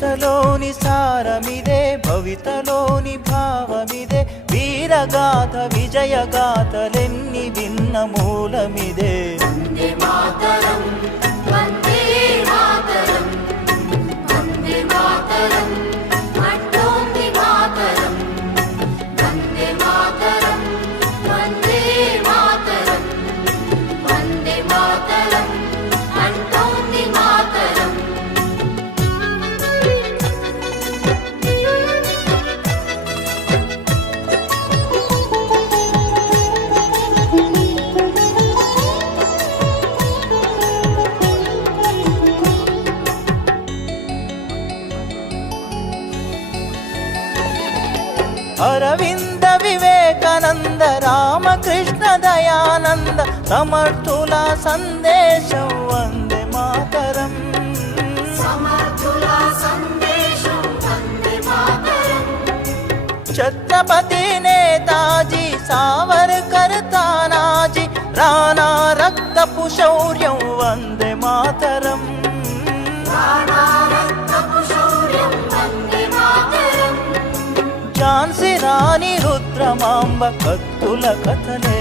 తలోని సారమిదే భవితలోని భావమిదే వీరగాథ విజయగాథలెన్ని భిన్న మూలమిదే. వందే మాతరం వందే మాతరం వందే మాతరం అంటోంది మాతరం. వందే మాతరం వందే మాతరం వందే మాతరం అంటోంది మాతరం. అరవింద వివేకానంద రామకృష్ణ దయానంద సమర్థుల సందేశం వందే మాతరం. సమర్థుల సందేశం వందే మాతరం. ఛత్రపతి నేతాజీ సావర్కర్ తానాజీ రాణా రక్తపు శౌర్యం వందే మాతరం. రాణా రక్తపు శౌర్యం వందే మాతరం. ఝాన్సీ రాణి రుద్రమాంబ కత్తుల కథలే